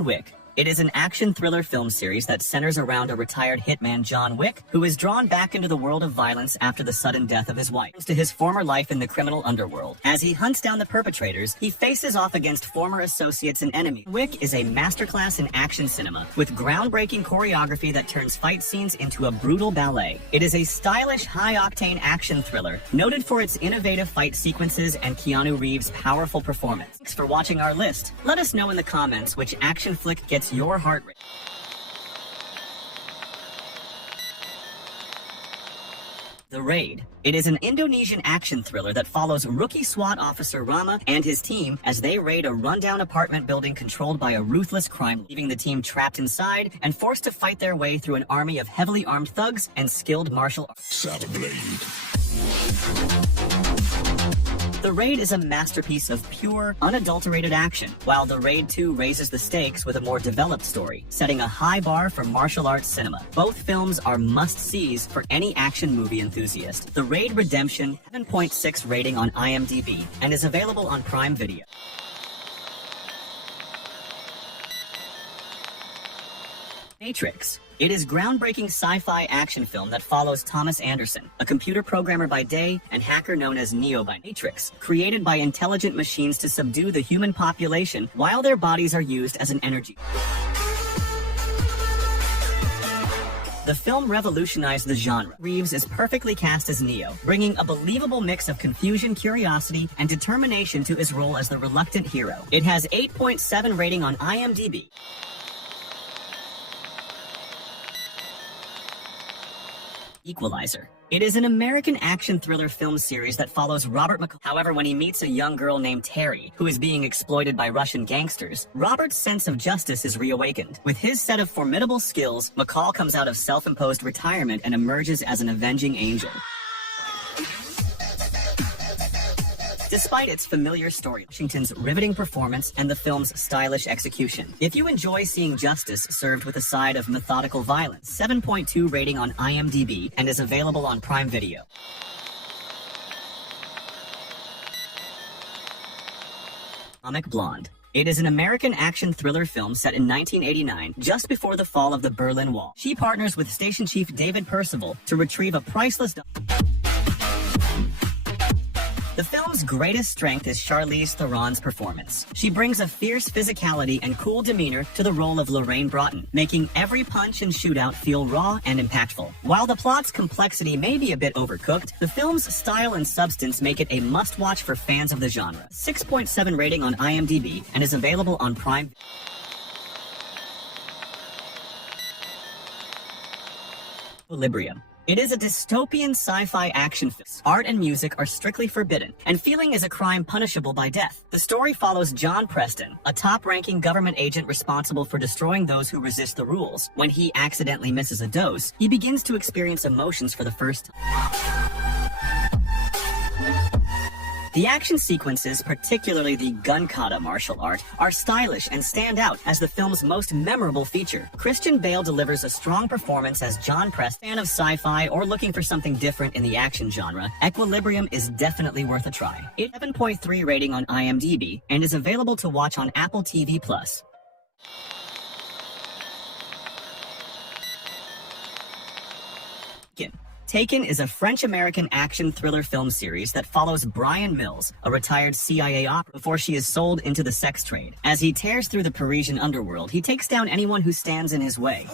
John Wick. It is an action thriller film series that centers around a retired hitman, John Wick, who is drawn back into the world of violence after the sudden death of his wife, to his former life in the criminal underworld. As he hunts down the perpetrators, he faces off against former associates and enemies. Wick is a masterclass in action cinema, with groundbreaking choreography that turns fight scenes into a brutal ballet. It is a stylish, high-octane action thriller, noted for its innovative fight sequences and Keanu Reeves' powerful performance. Thanks for watching our list. Let us know in the comments which action flick gets your heart rate. The Raid. It is an Indonesian action thriller that follows rookie SWAT officer Rama and his team as they raid a rundown apartment building controlled by a ruthless crime, leaving the team trapped inside and forced to fight their way through an army of heavily armed thugs and skilled martial arts. The Raid is a masterpiece of pure, unadulterated action, while The Raid 2 raises the stakes with a more developed story, setting a high bar for martial arts cinema. Both films are must-sees for any action movie enthusiast. The Raid Redemption, 7.6 rating on IMDb, and is available on Prime Video. Matrix. It is groundbreaking sci-fi action film that follows Thomas Anderson, a computer programmer by day and hacker known as Neo by Matrix, created by intelligent machines to subdue the human population while their bodies are used as an energy. The film revolutionized the genre. Reeves is perfectly cast as Neo, bringing a believable mix of confusion, curiosity, and determination to his role as the reluctant hero. It has 8.7 rating on IMDb. Equalizer. It is an American action thriller film series that follows Robert McCall. However, when he meets a young girl named Terry, who is being exploited by Russian gangsters, Robert's sense of justice is reawakened. With his set of formidable skills, McCall comes out of self-imposed retirement and emerges as an avenging angel. Despite its familiar story, Washington's riveting performance, and the film's stylish execution. If you enjoy seeing justice served with a side of methodical violence, 7.2 rating on IMDb and is available on Prime Video. Atomic Blonde. It is an American action thriller film set in 1989, just before the fall of the Berlin Wall. She partners with Station Chief David Percival to retrieve a priceless The film's greatest strength is Charlize Theron's performance. She brings a fierce physicality and cool demeanor to the role of Lorraine Broughton, making every punch and shootout feel raw and impactful. While the plot's complexity may be a bit overcooked, the film's style and substance make it a must-watch for fans of the genre. 6.7 rating on IMDb and is available on Prime. Equilibrium. It is a dystopian sci-fi action film. Art and music are strictly forbidden, and feeling is a crime punishable by death. The story follows John Preston, a top-ranking government agent responsible for destroying those who resist the rules. When he accidentally misses a dose, he begins to experience emotions for the first time. The action sequences, particularly the gun kata martial art, are stylish and stand out as the film's most memorable feature. Christian Bale delivers a strong performance as John Preston. Fan of sci-fi or looking for something different in the action genre, Equilibrium is definitely worth a try. It's 7.3 rating on IMDb and is available to watch on Apple TV+. Taken is a French-American action thriller film series that follows Brian Mills, a retired CIA operative, before she is sold into the sex trade. As he tears through the Parisian underworld, he takes down anyone who stands in his way.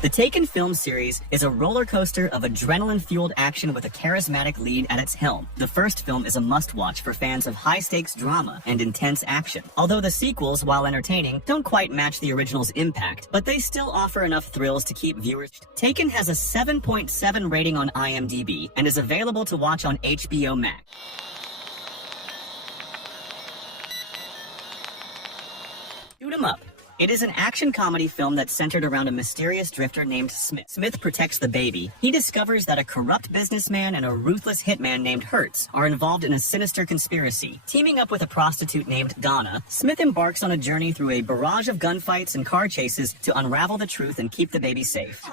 The Taken film series is a roller coaster of adrenaline-fueled action with a charismatic lead at its helm. The first film is a must-watch for fans of high-stakes drama and intense action. Although the sequels, while entertaining, don't quite match the original's impact, but they still offer enough thrills to keep viewers. Taken has a 7.7 rating on IMDb and is available to watch on HBO Max. Shoot 'em Up. It is an action comedy film that's centered around a mysterious drifter named Smith. Smith protects the baby. He discovers that a corrupt businessman and a ruthless hitman named Hertz are involved in a sinister conspiracy. Teaming up with a prostitute named Donna, Smith embarks on a journey through a barrage of gunfights and car chases to unravel the truth and keep the baby safe.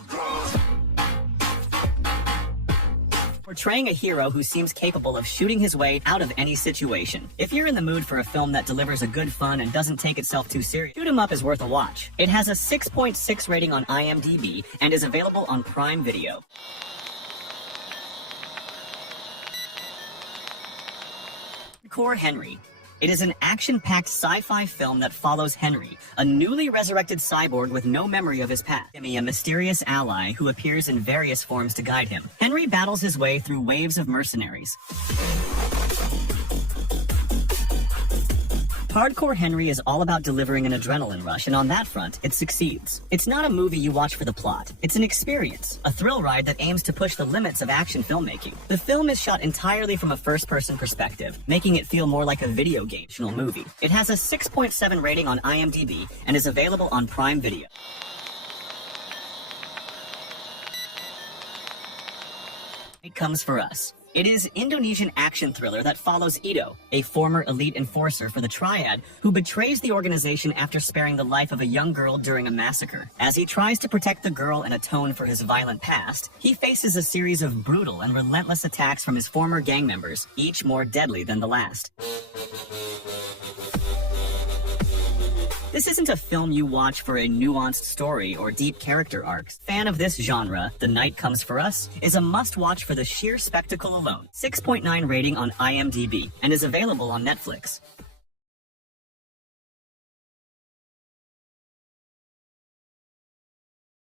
portraying a hero who seems capable of shooting his way out of any situation. If you're in the mood for a film that delivers a good fun and doesn't take itself too serious, Shoot 'em Up is worth a watch. It has a 6.6 rating on IMDb and is available on Prime Video. Hardcore Henry. It is an action-packed sci-fi film that follows Henry, a newly resurrected cyborg with no memory of his past, a mysterious ally who appears in various forms to guide him. Henry battles his way through waves of mercenaries. Hardcore Henry is all about delivering an adrenaline rush, and on that front, it succeeds. It's not a movie you watch for the plot. It's an experience, a thrill ride that aims to push the limits of action filmmaking. The film is shot entirely from a first-person perspective, making it feel more like a video game movie. It has a 6.7 rating on IMDb and is available on Prime Video. It Comes for Us. It is Indonesian action thriller that follows Ito, a former elite enforcer for the Triad who betrays the organization after sparing the life of a young girl during a massacre. As he tries to protect the girl and atone for his violent past, he faces a series of brutal and relentless attacks from his former gang members, each more deadly than the last. This isn't a film you watch for a nuanced story or deep character arcs. Fan of this genre, The Night Comes for Us is a must-watch for the sheer spectacle alone. 6.9 rating on IMDb and is available on Netflix.